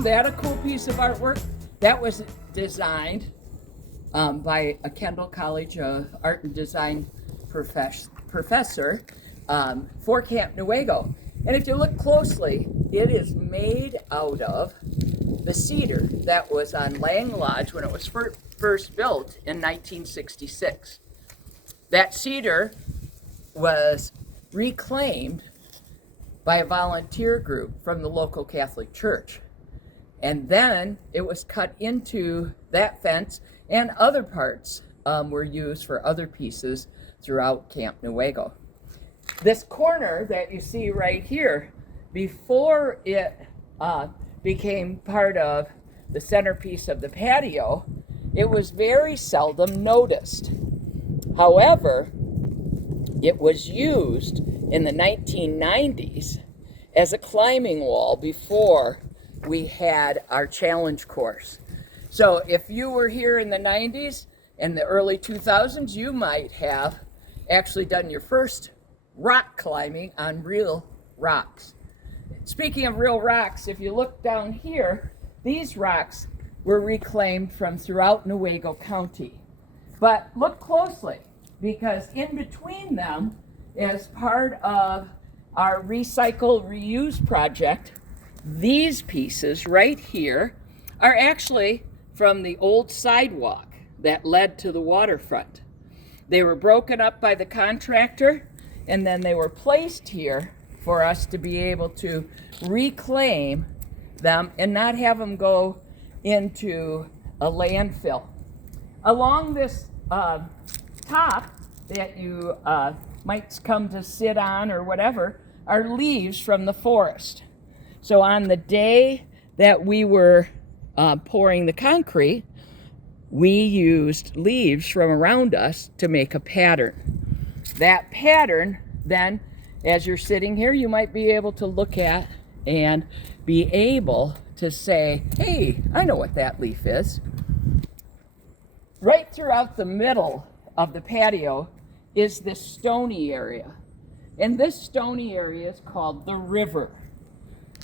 Isn't that a cool piece of artwork? That was designed by a Kendall College art and design professor for Camp Newaygo. And if you look closely, it is made out of the cedar that was on Lang Lodge when it was first built in 1966. That cedar was reclaimed by a volunteer group from the local Catholic Church. And then it was cut into that fence, and other parts were used for other pieces throughout Camp Newaygo. This corner that you see right here, before it became part of the centerpiece of the patio, it was very seldom noticed. However, it was used in the 1990s as a climbing wall before we had our challenge course. So if you were here in the 90s and the early 2000s, you might have actually done your first rock climbing on real rocks. Speaking of real rocks, if you look down here, these rocks were reclaimed from throughout Newaygo County. But look closely, because in between them, as part of our recycle reuse project, these pieces right here are actually from the old sidewalk that led to the waterfront. They were broken up by the contractor, and then they were placed here for us to be able to reclaim them and not have them go into a landfill. Along this top that you might come to sit on or whatever are leaves from the forest. So on the day that we were pouring the concrete, we used leaves from around us to make a pattern. That pattern, then, as you're sitting here, you might be able to look at and be able to say, hey, I know what that leaf is. Right throughout the middle of the patio is this stony area. And this stony area is called the river.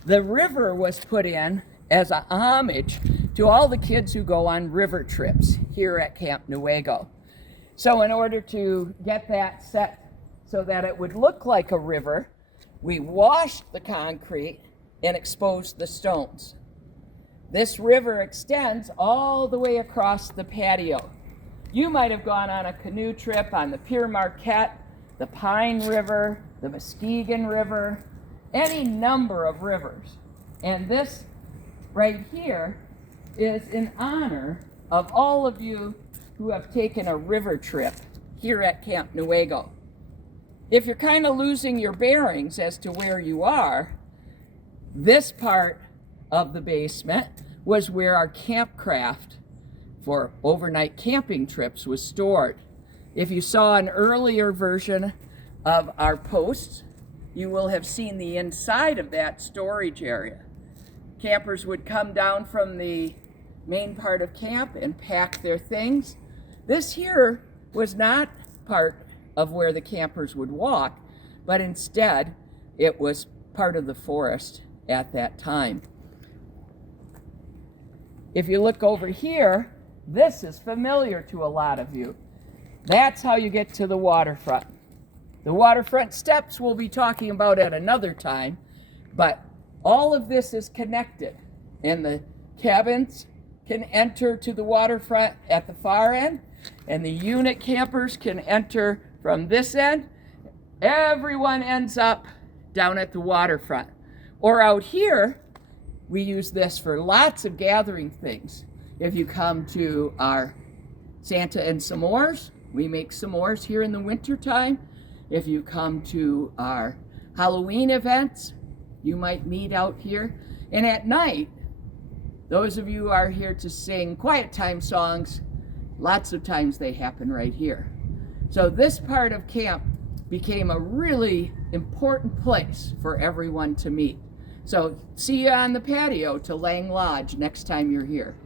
The river was put in as a homage to all the kids who go on river trips here at Camp Newaygo. So in order to get that set so that it would look like a river, we washed the concrete and exposed the stones. This river extends all the way across the patio. You might have gone on a canoe trip on the Pere Marquette, the Pine River, the Muskegon River, any number of rivers. And this right here is in honor of all of you who have taken a river trip here at Camp Newaygo. If you're kind of losing your bearings as to where you are, this part of the basement was where our campcraft for overnight camping trips was stored. If you saw an earlier version of our posts, you will have seen the inside of that storage area. Campers would come down from the main part of camp and pack their things. This here was not part of where the campers would walk, but instead it was part of the forest at that time. If you look over here, this is familiar to a lot of you. That's how you get to the waterfront. The waterfront steps we'll be talking about at another time, but all of this is connected, and the cabins can enter to the waterfront at the far end, and the unit campers can enter from this end. Everyone ends up down at the waterfront. Or out here, we use this for lots of gathering things. If you come to our Santa and s'mores, we make s'mores here in the winter time. If you come to our Halloween events, you might meet out here. And at night, those of you who are here to sing quiet time songs, lots of times they happen right here. So this part of camp became a really important place for everyone to meet. So see you on the patio to Lang Lodge next time you're here.